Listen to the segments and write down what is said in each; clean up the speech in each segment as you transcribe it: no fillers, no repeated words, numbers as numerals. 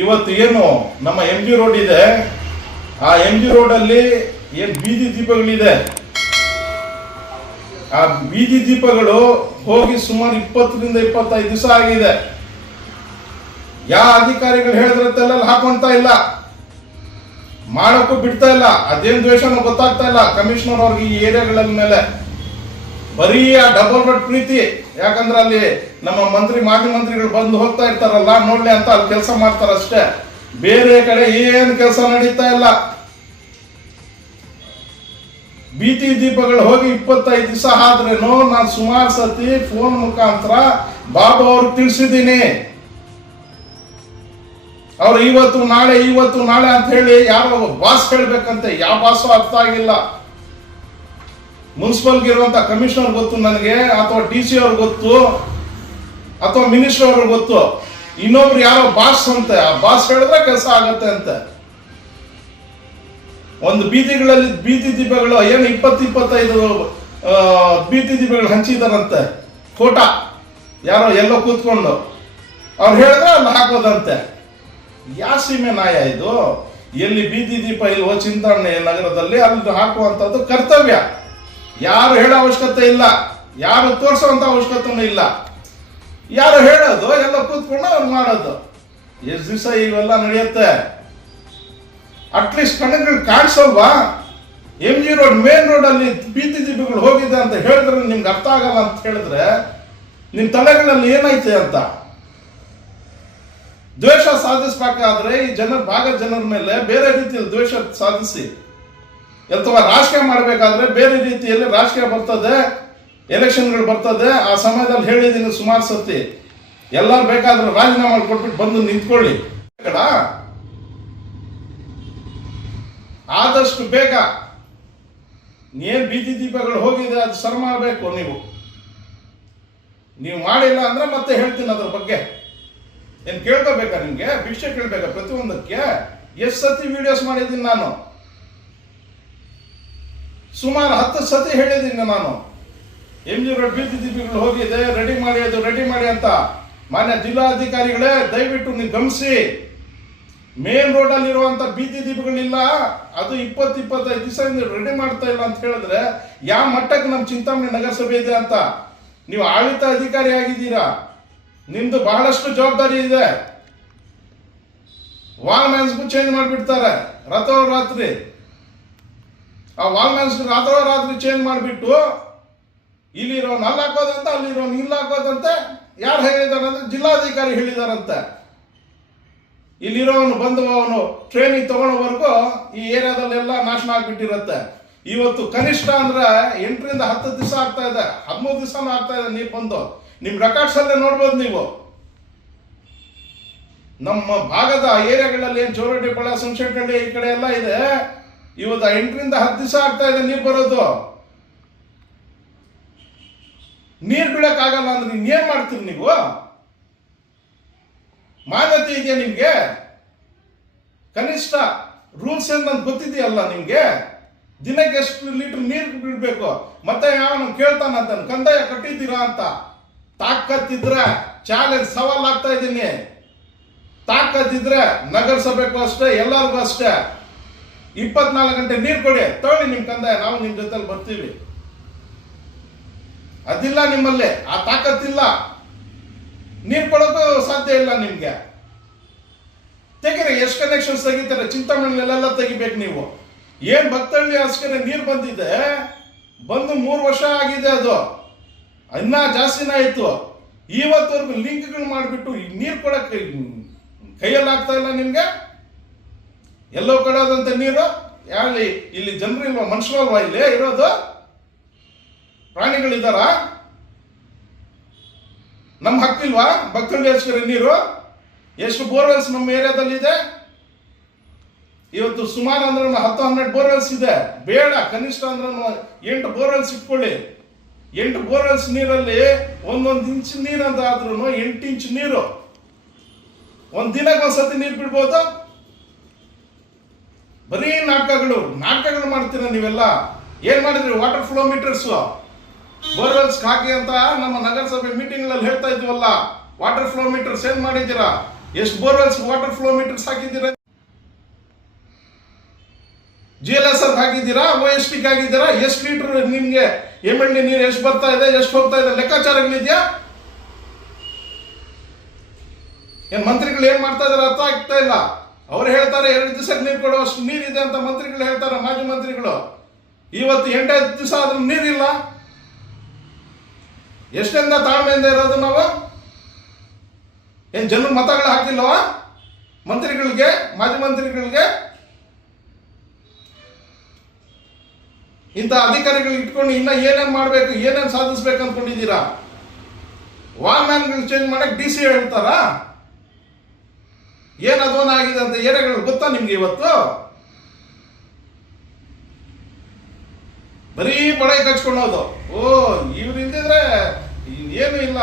ಇವತ್ತು ಏನು ನಮ್ಮ MG ರೋಡ್ ಇದೆ, ಆ MG ರೋಡಲ್ಲಿ ಏನು ಬೀದಿ ದೀಪಗಳಿದೆ, ಆ ಬೀದಿ ದೀಪಗಳು ಹೋಗಿ ಸುಮಾರು 20ರಿಂದ 25 ದಿವಸ ಆಗಿದೆ. ಯಾವ ಅಧಿಕಾರಿಗಳು ಹೇಳಿದ್ರಂತೆಲ್ಲ ಹಾಕೊಂತ ಇಲ್ಲ, ಮಾಡೋಕ್ಕೂ ಬಿಡ್ತಾ ಇಲ್ಲ. ಅದೇನು ದ್ವೇಷನೂ ಗೊತ್ತಾಗ್ತಾ ಇಲ್ಲ ಕಮಿಷನರ್ ಅವ್ರಿಗೆ ಈ ಏರಿಯಾಗಳ ಮೇಲೆ. ಬರೀ ಆ ಡಬಲ್ ರೋಡ್ ಪ್ರೀತಿ. ಯಾಕಂದ್ರೆ ಅಲ್ಲಿ ನಮ್ಮ ಮಾಜಿ ಮಂತ್ರಿಗಳು ಬಂದು ಹೋಗ್ತಾ ಇರ್ತಾರಲ್ಲ, ನೋಡ್ಲಿ ಅಂತ ಅಲ್ಲಿ ಕೆಲಸ ಮಾಡ್ತಾರಷ್ಟೇ. ಬೇರೆ ಕಡೆ ಏನು ಕೆಲಸ ನಡೀತಾ ಇಲ್ಲ. ಬೀದಿ ದೀಪಗಳು ಹೋಗಿ 25 ದಿವಸ ಆದ್ರೇನು ನಾನು ಸುಮಾರು ಸತಿ ಫೋನ್ ಮುಖಾಂತರ ಬಾಬು ಅವ್ರಿಗೆ ತಿಳಿಸಿದ್ದೀನಿ. ಅವ್ರು ಇವತ್ತು ನಾಳೆ ಅಂತ ಹೇಳಿ ಯಾರೋ ಬಾಸ್ ಹೇಳ್ಬೇಕಂತೆ. ಯಾವ ಬಾಸು ಅರ್ಥ ಆಗಿಲ್ಲ. ಮುನ್ಸಿಪಲ್ಗೆ ಇರುವಂತ ಕಮಿಷನರ್ ಗೊತ್ತು ನನಗೆ, ಅಥವಾ DC ಅವ್ರಿಗೆ ಗೊತ್ತು, ಅಥವಾ ಮಿನಿಸ್ಟರ್ ಅವ್ರಿಗೆ ಗೊತ್ತು. ಇನ್ನೊಬ್ರು ಯಾರೋ ಬಾಸ್ ಅಂತೆ, ಆ ಬಾಸ್ ಹೇಳಿದ್ರೆ ಕೆಲಸ ಆಗತ್ತೆ ಅಂತೆ. ಒಂದು ಬೀದಿಗಳಲ್ಲಿ ಬೀದಿ ದೀಪಗಳು ಏನು 20-25 ಬೀದಿ ದೀಪಗಳು ಹಂಚಿದಾರಂತೆ. ಫೋಟೋ ಯಾರೋ ಎಲ್ಲೋ ಕೂತ್ಕೊಂಡು ಅವ್ರು ಹೇಳಿದ್ರೆ ಅಲ್ಲಿ ಹಾಕೋದಂತೆ. ಯಾವ ಸೀಮೆ ನಾಯ ಇದು? ಎಲ್ಲಿ ಬೀದಿ ದೀಪ ಇಲ್ವೋ ಚಿಂತಾಮಣಿ ನಗರದಲ್ಲಿ ಅಲ್ಲಿ ಹಾಕುವಂಥದ್ದು ಕರ್ತವ್ಯ. ಯಾರು ಹೇಳೋ ಅವಶ್ಯಕತೆ ಇಲ್ಲ, ಯಾರು ತೋರಿಸುವಂತ ಅವಶ್ಯಕತೆನೂ ಇಲ್ಲ. ಯಾರು ಹೇಳೋದು ಎಲ್ಲ ಕೂತ್ಕೊಂಡು ಅವ್ರು ಮಾಡೋದು. ಎಷ್ಟು ದಿವಸ ಇವೆಲ್ಲ ನಡೆಯುತ್ತೆ? ಅಟ್ಲೀಸ್ಟ್ ಕಣ್ಣುಗಳು ಕಾಣಿಸಲ್ವಾ? MG ರೋಡ್ ಮೇನ್ ರೋಡ್ ಅಲ್ಲಿ ಬೀದಿ ದೀಪಗಳು ಹೋಗಿದೆ ಅಂತ ಹೇಳಿದ್ರೆ ನಿಮ್ಗೆ ಅರ್ಥ ಆಗಲ್ಲ ಅಂತ ಹೇಳಿದ್ರೆ ನಿಮ್ ತಲೆಗಳಲ್ಲಿ ಏನೈತೆ ಅಂತ. ದ್ವೇಷ ಸಾಧಿಸಬೇಕಾದ್ರೆ ಈ ಭಾಗದ ಜನರ ಮೇಲೆ ಬೇರೆ ರೀತಿಯಲ್ಲಿ ದ್ವೇಷ ಸಾಧಿಸಿ, ಅಥವಾ ರಾಜಕೀಯ ಮಾಡಬೇಕಾದ್ರೆ ಬೇರೆ ರೀತಿಯಲ್ಲಿ ರಾಜಕೀಯ ಬರ್ತದೆ, ಎಲೆಕ್ಷನ್ಗಳು ಬರ್ತದೆ. ಆ ಸಮಯದಲ್ಲಿ ಹೇಳಿದ್ದೀನಿ ಸುಮಾರು ಸತಿ, ಎಲ್ಲರೂ ಬೇಕಾದ್ರೆ ರಾಜೀನಾಮೆ ಕೊಟ್ಬಿಟ್ಟು ಬಂದು ನಿಂತ್ಕೊಳ್ಳಿ. ಆದಷ್ಟು ಬೇಗ ಏನ್ ಬೀದಿ ದೀಪಗಳು ಹೋಗಿದೆ ಅದು ಸರಿ ಮಾಡಬೇಕು. ನೀವು ಮಾಡಿಲ್ಲ ಅಂದ್ರೆ ಮತ್ತೆ ಹೇಳ್ತೀನಿ ಅದ್ರ ಬಗ್ಗೆ. ಏನ್ ಕೇಳ್ಕೋಬೇಕಾ? ನಿಮ್ಗೆ ಭಿಕ್ಷೆ ಕೇಳ್ಬೇಕಾ? ಪ್ರತಿಯೊಂದಕ್ಕೆ ಎಷ್ಟು ಸತಿ ವಿಡಿಯೋಸ್ ಮಾಡಿದ್ದೀನಿ ನಾನು, ಸುಮಾರು 10 ಸತಿ ಹೇಳಿದ್ದೀನಿ ನಾನು. MG ರೋಡ್ ಬೀದಿ ದೀಪಗಳು ಹೋಗಿದೆ, ರೆಡಿ ಮಾಡಿ ಅಂತ. ಮಾನ್ಯ ಜಿಲ್ಲಾಧಿಕಾರಿಗಳೇ, ದಯವಿಟ್ಟು ನೀವು ಗಮನಿಸಿ. ಮೇನ್ ರೋಡ್ ಅಲ್ಲಿ ಇರುವಂತ ಬೀದಿ ದೀಪಗಳಿಲ್ಲ, ಅದು 20-25 ದಿವಸದಿಂದ ರೆಡಿ ಮಾಡ್ತಾ ಇಲ್ಲ ಅಂತ ಹೇಳಿದ್ರೆ ಯಾವ ಮಟ್ಟಕ್ಕೆ ನಮ್ಮ ಚಿಂತಾಮಣಿ ನಗರಸಭೆ ಇದೆ ಅಂತ. ನೀವು ಆಡಳಿತ ಅಧಿಕಾರಿ ಆಗಿದ್ದೀರಾ, ನಿಮ್ದು ಬಹಳಷ್ಟು ಜವಾಬ್ದಾರಿ ಇದೆ. ವಾಲ್ ಮ್ಯಾನ್ಸ್ಗೂ ಚೇಂಜ್ ಮಾಡಿಬಿಡ್ತಾರೆ ರಾತ್ರಿ. ಆ ವಾಲ್ ಮ್ಯಾನ್ಸ್ ರಾತ್ರಿ ಚೇಂಜ್ ಮಾಡಿಬಿಟ್ಟು ಇಲ್ಲಿರೋನು ಅಲ್ಲಿ ಹಾಕೋದಂತೆ, ಅಲ್ಲಿರೋನು ಇಲ್ಲಿ ಹಾಕೋದಂತೆ. ಯಾರು ಹೇಳಿದಾರೆ ಅಂದ್ರೆ ಜಿಲ್ಲಾಧಿಕಾರಿ ಹೇಳಿದಾರಂತೆ. ಇಲ್ಲಿರೋನು ಬಂದು ಅವನು ಟ್ರೈನಿಂಗ್ ತಗೊಳ್ಳೋವರೆಗೂ ಈ ಏರಿಯಾದಲ್ಲೆಲ್ಲ ನಾಶನ ಆಗ್ಬಿಟ್ಟಿರುತ್ತೆ. ಇವತ್ತು ಕನಿಷ್ಠ ಅಂದ್ರೆ 8ರಿಂದ 10 ದಿವಸ ಆಗ್ತಾ ಇದೆ, 13 ದಿವಸನೂ ಆಗ್ತಾ ಇದೆ ನೀರು ಬಂದು. ನಿಮ್ ರೆಕಾರ್ಡ್ಸ್ ಅಲ್ಲೇ ನೋಡ್ಬೋದು ನೀವು. ನಮ್ಮ ಭಾಗದ ಏರಿಯಾಗಳಲ್ಲಿ ಏನು ಜೋರಡಿಪಾಳ, ಸುಂಶೆಟ್ಟಳ್ಳಿ ಈ ಕಡೆ ಎಲ್ಲ ಇದೆ, ಇವತ್ತು 8ರಿಂದ 10 ದಿವಸ ಆಗ್ತಾ ಇದೆ ನೀರು ಬರೋದು. ನೀರು ಬೀಳಕ್ಕಾಗಲ್ಲ ಅಂದ್ರೆ ಇನ್ನೇನ್ ಮಾಡ್ತೀರಿ ನೀವು? ಮಾನ್ಯತೆ ಇದೆಯಾ ನಿಮ್ಗೆ? ಕನಿಷ್ಠ ರೂಲ್ಸ್ ಏನಂತ ಗೊತ್ತಿದೆಯಲ್ಲ ನಿಮ್ಗೆ? ದಿನಕ್ಕೆ ಎಷ್ಟು ಲೀಟರ್ ನೀರು ಬಿಡ್ಬೇಕು? ಮತ್ತೆ ಯಾವ ಕೇಳ್ತಾನಂತ ಕಂದಾಯ ಕಟ್ಟಿದ್ದೀರಾ ಅಂತ. ತಾಕತ್ತಿದ್ರೆ ಚಾಲೆಂಜ್ ಸವಾಲ್ ಆಗ್ತಾ ಇದ್ದೀನಿ. ತಾಕತ್ತಿದ್ರೆ ನಗರಸಭೆಗೂ ಅಷ್ಟೇ, ಎಲ್ಲರಿಗೂ ಅಷ್ಟೇ 24 ಗಂಟೆ ನೀರು ಕೊಡಿ, ತಗೊಳ್ಳಿ ನಿಮ್ ಕಂದಾಯ, ನಾವು ನಿಮ್ ಜೊತೆಲಿ ಬರ್ತೀವಿ. ಅದಿಲ್ಲ ನಿಮ್ಮಲ್ಲಿ, ಆ ತಾಕತ್ತಿಲ್ಲ, ನೀರು ಕೊಡೋಕ್ಕೂ ಸಾಧ್ಯ ಇಲ್ಲ ನಿಮ್ಗೆ. ತೆಗೀರಿ, ಎಷ್ಟು ಕನೆಕ್ಷನ್ಸ್ ತೆಗಿತಾರೆ ಚಿಂತಾಮಣಿಲೆಲ್ಲ ತೆಗಿಬೇಕು ನೀವು. ಏನ್ ಭಕ್ತಹಳ್ಳಿ ಅಷ್ಟೇ ನೀರು ಬಂದಿದೆ, ಬಂದು 3 ವರ್ಷ ಆಗಿದೆ, ಅದು ಇನ್ನ ಜಾಸ್ತಿನೇ ಆಯ್ತು. ಇವತ್ತವರೆಗೂ ಲಿಂಕ್ಗಳು ಮಾಡಿಬಿಟ್ಟು ನೀರು ಕೊಡಕ್ಕೆ ಕೈಯಲ್ಲಿ ಆಗ್ತಾ ಇಲ್ಲ ನಿಮ್ಗೆ. ಎಲ್ಲೋ ಕಡೋದಂತೆ ನೀರು. ಯಾರಲ್ಲಿ ಇಲ್ಲಿ ಜನರು ಇಲ್ವಾ? ಮನುಷ್ಯರಲ್ವಾ ಇಲ್ಲಿ ಇರೋದು? ಪ್ರಾಣಿಗಳಿದಾರ? ನಮ್ಮ ಹಕ್ಕಿಲ್ವಾ ಭಕ್ತಹಳ್ಳಿ ಅಷ್ಟೇ ನೀರು? ಎಷ್ಟು ಬೋರ್ವೆಲ್ಸ್ ನಮ್ಮ ಏರಿಯಾದಲ್ಲಿ ಇದೆ? ಇವತ್ತು ಸುಮಾರು ಅಂದ್ರೆ 10-12 ಬೋರ್ವೆಲ್ಸ್ ಇದೆ. ಬೇಡ, ಕನಿಷ್ಠ ಅಂದ್ರೆ 8 ಬೋರ್ವೆಲ್ಸ್ ಇಟ್ಕೊಳ್ಳಿ. 8 ಬೋರ್ವೆಲ್ಸ್ ನೀರಲ್ಲಿ 1 ಇಂಚ್ ನೀರು ಅಂತ ಆದ್ರೂ 8 ಇಂಚ್ ನೀರು ಒಂದ್ ದಿನಕ್ಕೆ ಒಂದ್ಸತಿ ನೀರು ಬಿಡ್ಬೋದು. ಬರೀ ನಾಟಕಗಳು ಮಾಡ್ತೀರ ನೀವೆಲ್ಲ. ಏನ್ ಮಾಡಿದ್ರಿ? ವಾಟರ್ ಫ್ಲೋ ಮೀಟರ್ಸ್ ಬೋರ್ವೆಲ್ಸ್ ಹಾಕಿ ಅಂತ ನಮ್ಮ ನಗರಸಭೆ ಮೀಟಿಂಗ್ ಗಳಲ್ಲಿ ಹೇಳ್ತಾ ಇದ್ವಲ್ಲ. ವಾಟರ್ ಫ್ಲೋ ಮೀಟರ್ಸ್ ಏನ್ ಮಾಡಿದ್ದೀರಾ? ಎಷ್ಟು ಬೋರ್ವೆಲ್ಸ್ ವಾಟರ್ ಫ್ಲೋ ಮೀಟರ್ಸ್ ಹಾಕಿದ್ದೀರಾ? GLSR ಹಾಕಿದ್ದೀರಾ? OST ಹಾಕಿದ್ದೀರಾ? ಎಷ್ಟು ಲೀಟರ್ ನಿಮ್ಗೆ MLD ನೀರು ಎಷ್ಟು ಬರ್ತಾ ಇದೆ, ಎಷ್ಟು ಹೋಗ್ತಾ ಇದೆ ಲೆಕ್ಕಾಚಾರಗಳಿದೆಯಾ? ಏನ್ ಮಂತ್ರಿಗಳು ಏನ್ ಮಾಡ್ತಾ ಇದಾರೆ ಅರ್ಥ ಆಗ್ತಾ ಇಲ್ಲ. ಅವ್ರು ಹೇಳ್ತಾರೆ 2 ದಿವಸಕ್ಕೆ ನೀರು ಕೊಡುವಷ್ಟು ನೀರಿದೆ ಅಂತ ಮಂತ್ರಿಗಳು ಹೇಳ್ತಾರೆ, ಮಾಜಿ ಮಂತ್ರಿಗಳು. ಇವತ್ತು 8 ದಿವಸ ಆದ್ರೂ ನೀರಿಲ್ಲ. ಎಷ್ಟೆಂದ ತಾಳ್ಮೆಯಿಂದ ಇರೋದು ನಾವು? ಏನ್ ಜನರು ಮತಗಳು ಹಾಕಿಲ್ವಾ ಮಂತ್ರಿಗಳಿಗೆ, ಮಾಜಿ ಮಂತ್ರಿಗಳಿಗೆ? ಇಂಥ ಅಧಿಕಾರಿಗಳು ಇಟ್ಕೊಂಡು ಇನ್ನ ಏನೇನ್ ಮಾಡ್ಬೇಕು, ಏನೇನ್ ಸಾಧಿಸ್ಬೇಕು ಅನ್ಕೊಂಡಿದ್ದೀರಾ? ವಾಲ್ ಮ್ಯಾನ್ಗಳು ಚೇಂಜ್ ಮಾಡಕ್ DC ಹೇಳ್ತಾರ? ಏನ್ ಅಧ್ವಾನ ಆಗಿದೆ ಅಂತ ಏರಿಯಾಗಳು ಗೊತ್ತಾ ನಿಮ್ಗೆ? ಇವತ್ತು ಬರೀ ಬಳೆ ಕಚ್ಕೊಳ್ಳೋದು. ಇವ್ರು ಇಲ್ದಿದ್ರೆ ಏನು ಇಲ್ಲ.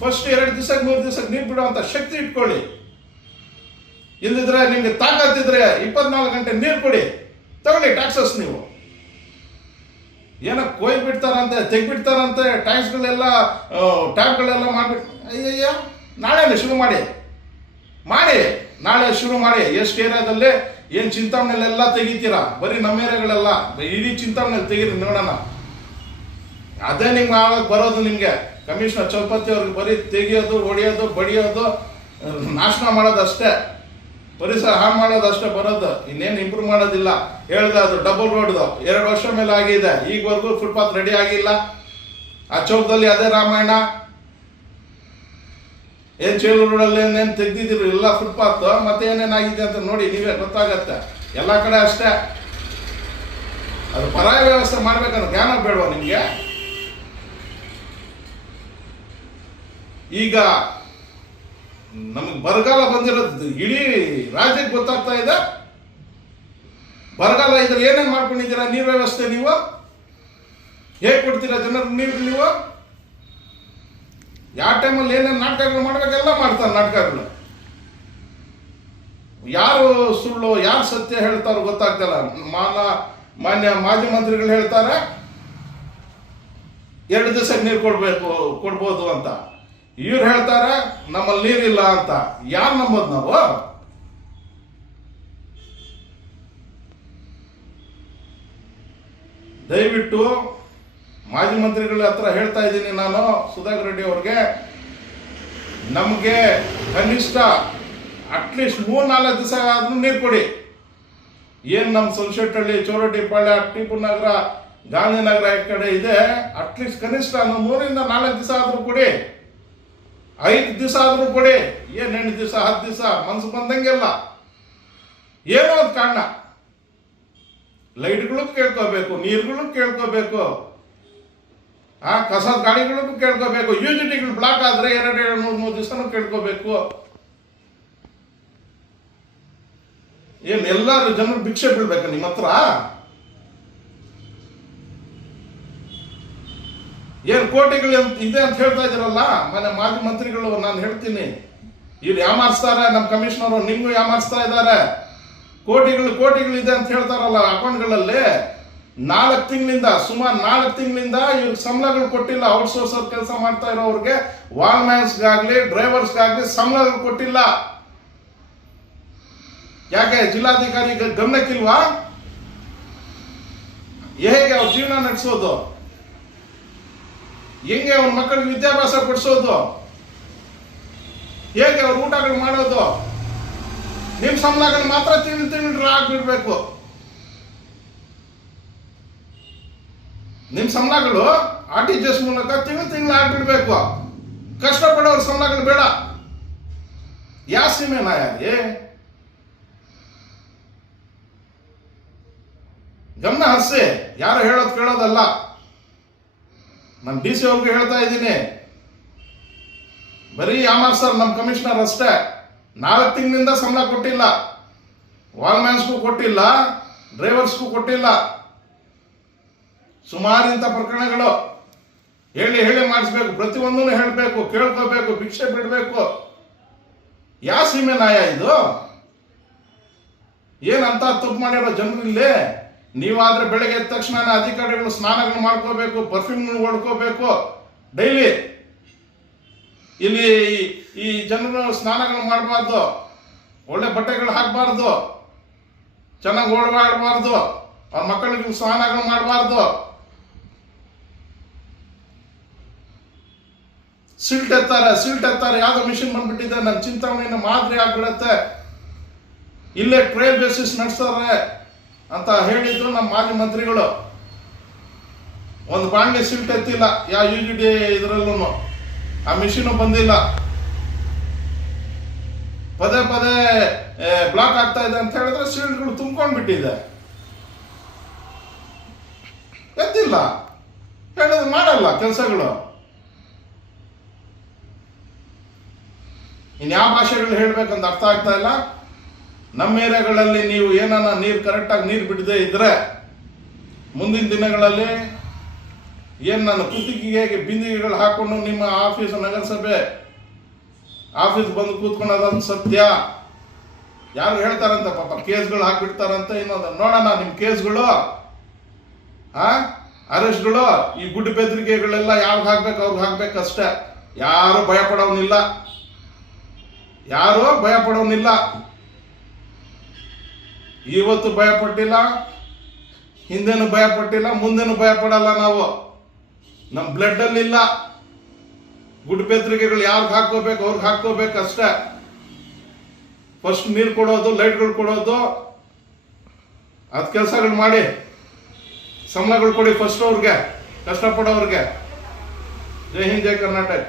ಫಸ್ಟ್ 2 ದಿವಸಕ್ಕೆ 3 ದಿವಸಕ್ಕೆ ನೀರು ಬಿಡುವಂತ ಶಕ್ತಿ ಇಟ್ಕೊಳ್ಳಿ. ಇಲ್ದಿದ್ರೆ ನಿಮ್ಗೆ ತಾಕತ್ತಿದ್ರೆ 24 ಗಂಟೆ ನೀರು ಕೊಡಿ, ತಗೊಳ್ಳಿ ಟ್ಯಾಕ್ಸಸ್. ನೀವು ಏನೋ ಕೊಯ್ ಬಿಡ್ತಾರಂತೆ, ತೆಗ್ಬಿಡ್ತಾರಂತೆ ಟ್ಯಾಕ್ಸ್ಗಳೆಲ್ಲ, ಟ್ಯಾಬ್ಗಳೆಲ್ಲ ಮಾಡ್ಬಿಟ್ಟು. ಅಯ್ಯಯ್ಯ, ನಾಳೆನೇ ಶುರು ಮಾಡಿ ನಾಳೆ ಶುರು ಮಾಡಿ. ಎಷ್ಟು ಏರಿಯಾದಲ್ಲಿ ಏನು ಚಿಂತಾಮಣಿಲೆಲ್ಲ ತೆಗಿತೀರಾ? ಬರೀ ನಮ್ಮ ಏರಿಯಾಗಳೆಲ್ಲ ಇಡೀ ಚಿಂತಾಮಣಿಯಲ್ಲಿ ತೆಗೀರಿ ನೋಡೋಣ. ಅದೇ ನಿಮ್ಗೆ ಆವಾಗ ಬರೋದು. ನಿಮಗೆ ಕಮಿಷನರ್ ಚೌಪತಿ ಅವ್ರಿಗೆ ಬರೀ ತೆಗಿಯೋದು, ಹೊಡಿಯೋದು, ಬಡಿಯೋದು, ನಾಶನ ಮಾಡೋದು ಅಷ್ಟೇ, ಪರಿಸರ ಹಾಳು ಮಾಡೋದು ಅಷ್ಟೇ ಬರೋದು. ಇನ್ನೇನು ಇಂಪ್ರೂವ್ ಮಾಡೋದಿಲ್ಲ. ಹೇಳ್ದೆ ಅದು ಡಬಲ್ ರೋಡ್ದು 2 ವರ್ಷ ಮೇಲೆ ಆಗಿದೆ, ಈಗವರೆಗೂ ಫುಟ್ಪಾತ್ ರೆಡಿ ಆಗಿಲ್ಲ. ಆ ಚೌಕದಲ್ಲಿ ಅದೇ ರಾಮಾಯಣ. ಏನ್ ಚೇಳೂರು ರೋಡಲ್ಲಿ ಏನೇನು ತೆಗ್ದಿದ್ರು ಎಲ್ಲ ಫುಟ್ಪಾತ್, ಮತ್ತೆ ಏನೇನಾಗಿದೆ ಅಂತ ನೋಡಿ, ನೀವೇ ಗೊತ್ತಾಗತ್ತೆ. ಎಲ್ಲ ಕಡೆ ಅಷ್ಟೇ. ಅದು ಪರಾಯ ವ್ಯವಸ್ಥೆ ಮಾಡ್ಬೇಕನ್ನೋ ಜ್ಞಾನ ಬೇಡವಾ ನಿಮ್ಗೆ? ಈಗ ನಮಗೆ ಬರಗಾಲ ಬಂದಿರೋದು ಇಡೀ ರಾಜ್ಯಕ್ಕೆ ಗೊತ್ತಾಗ್ತಾ ಇದೆ. ಬರಗಾಲ ಇದ್ರೆ ಏನೇನು ಮಾಡ್ಕೊಂಡಿದ್ದೀರಾ ನೀರು ವ್ಯವಸ್ಥೆ? ನೀವು ಹೇಗೆ ಕೊಡ್ತೀರಾ ಜನರು ನೀರು? ನೀವು ಯಾವ ಟೈಮಲ್ಲಿ ಏನೇನು ನಾಟಕಗಳು ಮಾಡ್ಬೇಕೆಲ್ಲ ಮಾಡ್ತಾರೆ ನಾಟಕಗಳು. ಯಾರು ಸುಳ್ಳು ಯಾರು ಸತ್ಯ ಹೇಳ್ತಾರೋ ಗೊತ್ತಾಗ್ತಲ್ಲ. ಮಾನ್ಯ ಮಾಜಿ ಮಂತ್ರಿಗಳು ಹೇಳ್ತಾರೆ 2 ದಿವಸಕ್ಕೆ ನೀರು ಕೊಡ್ಬೋದು ಅಂತ. ಇವ್ರು ಹೇಳ್ತಾರೆ ನಮ್ಮಲ್ಲಿ ನೀರಿಲ್ಲ ಅಂತ. ಯಾರು ನಂಬೋದು ನಾವು? ದಯವಿಟ್ಟು ಮಾಜಿ ಮಂತ್ರಿಗಳ ಹತ್ರ ಹೇಳ್ತಾ ಇದ್ದೀನಿ ನಾನು, ಸುಧಾಕರ್ ರೆಡ್ಡಿ ಅವ್ರಿಗೆ, ನಮಗೆ ಕನಿಷ್ಠ ಅಟ್ಲೀಸ್ಟ್ 3-4 ದಿವಸ ಆದ್ರೂ ನೀರು ಕೊಡಿ. ಏನು ನಮ್ಮ ಸೊಲ್ಶೆಟ್ಟಹಳ್ಳಿ, ಚೋರಟಿಪಾಳ್ಯ, ಟಿಪ್ಪು ನಗರ, ಗಾಂಧಿನಗರ ಈ ಕಡೆ ಇದೆ, ಅಟ್ಲೀಸ್ಟ್ ಕನಿಷ್ಠ 3-4 ದಿವಸ ಆದ್ರೂ ಕೊಡಿ. 5 ದಿವಸ ಆದ್ರೂ ಕೊಡಿ. ಏನು 8 ದಿವಸ 10 ದಿವಸ ಮನ್ಸು ಬಂದಂಗೆಲ್ಲ. ಏನೋ ಒಂದು ಕಾರಣ. ಲೈಟ್ಗಳು ಕೇಳ್ಕೋಬೇಕು, ನೀರುಗಳು ಕೇಳ್ಕೋಬೇಕು, ಕಸದ ಗಾಡಿಗಳಿಗೂ ಕೇಳ್ಕೋಬೇಕು, ಯುಜಿಟಿಗಳು ಬ್ಲಾಕ್ ಆದ್ರೆ 2-3 ದಿವಸನೂ ಕೇಳ್ಕೋಬೇಕು. ಏನ್ ಎಲ್ಲರೂ ಜನರು ಭಿಕ್ಷೆ ಬೀಳ್ಬೇಕ ನಿಮ್ಮ ಹತ್ರ? ಏನ್ ಕೋಟಿಗಳು ಇದೆ ಅಂತ ಹೇಳ್ತಾ ಇದ್ದೀರಲ್ಲ ಮಾಜಿ ಮಂತ್ರಿಗಳು. ನಾನು ಹೇಳ್ತೀನಿ, ಇವ್ರು ಯಾಮಾರಿಸ್ತಾರೆ, ನಮ್ಮ ಕಮಿಷನರ್ ನಿಮ್ಗೂ ಯಾಮಾರಿಸ್ತಾ ಇದ್ದಾರೆ. ಕೋಟಿಗಳು ಇದೆ ಅಂತ ಹೇಳ್ತಾರಲ್ಲ ಅಕೌಂಟ್ಗಳಲ್ಲಿ. 4 ತಿಂಗಳಿಂದ ಸುಮಾರು 4 ತಿಂಗಳಿಂದ ಇವ್ರಿಗೆ ಸಂಬಳಗಳು ಕೊಟ್ಟಿಲ್ಲ. ಔಟ್ಸೋರ್ಸರ್ ಕೆಲಸ ಮಾಡ್ತಾ ಇರೋರಿಗೆ, ವಾಲ್ಮ್ಯಾನ್ಸ್ಗಾಗ್ಲಿ ಡ್ರೈವರ್ಸ್ಗಾಗ್ಲಿ ಸಂಬಳಗಳು ಕೊಟ್ಟಿಲ್ಲ. ಯಾಕೆ? ಜಿಲ್ಲಾಧಿಕಾರಿ ಗಮನಕ್ಕಿಲ್ವಾ? ಹೇಗೆ ಅವ್ರ ಜೀವನ ನಡೆಸೋದು? ಹೆಂಗೆ ಅವ್ರ ಮಕ್ಕಳಿಗೆ ವಿದ್ಯಾಭ್ಯಾಸ ಕೊಡಿಸೋದು? ಹೇಗೆ ಅವ್ರ ಊಟಗಳು ಮಾಡೋದು? ನಿಮ್ ಸಂಬಳಗಳು ಮಾತ್ರ ತಿಂಗಳು ಆಗ್ಬಿಡ್ಬೇಕು. ನಿಮ್ ಸಂಬಳಗಳು RTGS ಮೂಲಕ ತಿಂಗಳು ಆಗ್ಬಿಡ್ಬೇಕು. ಕಷ್ಟಪಡೋರ್ ಸಂಬಳಗಳು ಬೇಡ. ಯಾವ ಸೀಮೆ ನಾಯಾಗಿ ಗಮನ ಹರಿಸಿ. ಯಾರು ಹೇಳೋದು ಕೇಳೋದಲ್ಲ. ನಾನು DC ಅವ್ರಿಗೆ ಹೇಳ್ತಾ ಇದ್ದೀನಿ, ಬರೀ ಸರ್ ನಮ್ಮ ಕಮಿಷನರ್ ಅಷ್ಟೇ 4 ತಿಂಗಳಿಂದ ಸಂಬಳ ಕೊಟ್ಟಿಲ್ಲ. ವಾಲ್ಮ್ಯಾನ್ಸ್ಗೂ ಕೊಟ್ಟಿಲ್ಲ, ಡ್ರೈವರ್ಸ್ಗೂ ಕೊಟ್ಟಿಲ್ಲ. ಸುಮಾರು ಇಂಥ ಪ್ರಕರಣಗಳು. ಹೇಳಿ ಮಾಡಿಸ್ಬೇಕು, ಪ್ರತಿಯೊಂದನ್ನು ಹೇಳಬೇಕು, ಕೇಳ್ಕೋಬೇಕು, ಭಿಕ್ಷೆ ಬಿಡಬೇಕು. ಯಾವ ಸೀಮೆ ನಾಯ ಇದು? ಏನಂತ ತಪ್ಪು ಮಾಡಿರೋ ಜನರು ಇಲ್ಲಿ? ನೀವಾದ್ರೆ ಬೆಳಗ್ಗೆ ಎದ್ದ ತಕ್ಷಣ ಅಧಿಕಾರಿಗಳು ಸ್ನಾನಗಳು ಮಾಡ್ಕೋಬೇಕು, ಪರ್ಫ್ಯೂಮ್ ಹೊಡ್ಕೋಬೇಕು ಡೈಲಿ. ಇಲ್ಲಿ ಈ ಜನರು ಸ್ನಾನಗಳು ಮಾಡಬಾರ್ದು, ಒಳ್ಳೆ ಬಟ್ಟೆಗಳು ಹಾಕಬಾರ್ದು, ಚೆನ್ನಾಗಿ ಓಡಾಡಬಾರ್ದು, ಅವ್ರ ಮಕ್ಕಳಿಗೆ ಸ್ನಾನಗಳು ಮಾಡಬಾರ್ದು. ಸಿಲ್ಟ್ ಎತ್ತಾರೆ, ಯಾವ್ದೋ ಮಿಷಿನ್ ಬಂದ್ಬಿಟ್ಟಿದೆ, ನನ್ನ ಚಿಂತಾಮಣಿನ ಮಾದರಿ ಆಗ್ಬಿಡತ್ತೆ, ಇಲ್ಲೇ ಟ್ರಯಲ್ ಬೇಸಿಸ್ ನಡೆಸ್ತಾರೆ ಅಂತ ಹೇಳಿದ್ದು ನಮ್ಮ ಮಾಜಿ ಮಂತ್ರಿಗಳು. ಒಂದು ಬಾಣ್ಲಿ ಸಿಲ್ಟ್ ಎತ್ತಿಲ್ಲ ಯಾವ UGD ಇದರಲ್ಲೂ, ಆ ಮಿಷಿನು ಬಂದಿಲ್ಲ. ಪದೇ ಬ್ಲಾಕ್ ಆಗ್ತಾ ಇದೆ ಅಂತ ಹೇಳಿದ್ರೆ ಸಿಲ್ಟ್ಗಳು ತುಂಬ್ಕೊಂಡ್ಬಿಟ್ಟಿದೆ, ಎತ್ತಿಲ್ಲ, ಹೇಳಿದ್ರೆ ಮಾಡಲ್ಲ ಕೆಲಸಗಳು. ಇನ್ಯಾವ ಭಾಷೆಗಳು ಹೇಳ್ಬೇಕಂತ ಅರ್ಥ ಆಗ್ತಾ ಇಲ್ಲ. ನಮ್ಮ ಏರಿಯಾಗಳಲ್ಲಿ ನೀವು ಏನಾನ ನೀರು ಕರೆಕ್ಟಾಗಿ ನೀರು ಬಿಡದೆ ಇದ್ರೆ ಮುಂದಿನ ದಿನಗಳಲ್ಲಿ ಏನು ನನ್ನ ಕುತ್ತಿಗೆಗೆ ಬಿಂದಿಗೆಗಳು ಹಾಕೊಂಡು ನಿಮ್ಮ ಆಫೀಸ್ ನಗರಸಭೆ ಆಫೀಸ್ ಬಂದು ಕೂತ್ಕೊಳ್ಳೋದಂತ ಸತ್ಯ. ಯಾರು ಹೇಳ್ತಾರಂತ ಪಾಪ ಕೇಸ್ಗಳು ಹಾಕ್ಬಿಡ್ತಾರಂತ. ಇನ್ನೊಂದು ನೋಡೋಣ ನಿಮ್ಮ ಕೇಸ್ಗಳು, ಅರೆಸ್ಟ್ಗಳು, ಈ ಗುಡ್ಡು ಬೆದರಿಕೆಗಳೆಲ್ಲ ಯಾವ್ದು ಹಾಕ್ಬೇಕು ಅವ್ರಿಗೆ ಹಾಕ್ಬೇಕಷ್ಟೇ. ಯಾರು ಭಯ ಪಡೋನಿಲ್ಲ. ಇವತ್ತು ಭಯ ಪಟ್ಟಿಲ್ಲ, ಹಿಂದೆನೂ ಭಯ ಪಟ್ಟಿಲ್ಲ, ಮುಂದೆನೂ ಭಯ ಪಡಲ್ಲ. ನಾವು ನಮ್ಮ ಬ್ಲಡ್ ಅಲ್ಲಿ ಇಲ್ಲ. ಗುಡ್ಡು ಬೆದರಿಕೆಗಳು ಯಾವ್ದು ಹಾಕೋಬೇಕು ಅವ್ರಿಗೆ ಹಾಕೋಬೇಕಷ್ಟೇ. ಫಸ್ಟ್ ನೀರು ಕೊಡೋದು, ಲೈಟ್ಗಳು ಕೊಡೋದು, ಅದ್ ಕೆಲಸಗಳು ಮಾಡಿ, ಸಂಬಳಗಳು ಕೊಡಿ ಫಸ್ಟ್ ಅವ್ರಿಗೆ, ಕಷ್ಟಪಡೋರ್ಗೆ. ಜೈ ಹಿಂದ್, ಜೈ ಕರ್ನಾಟಕ.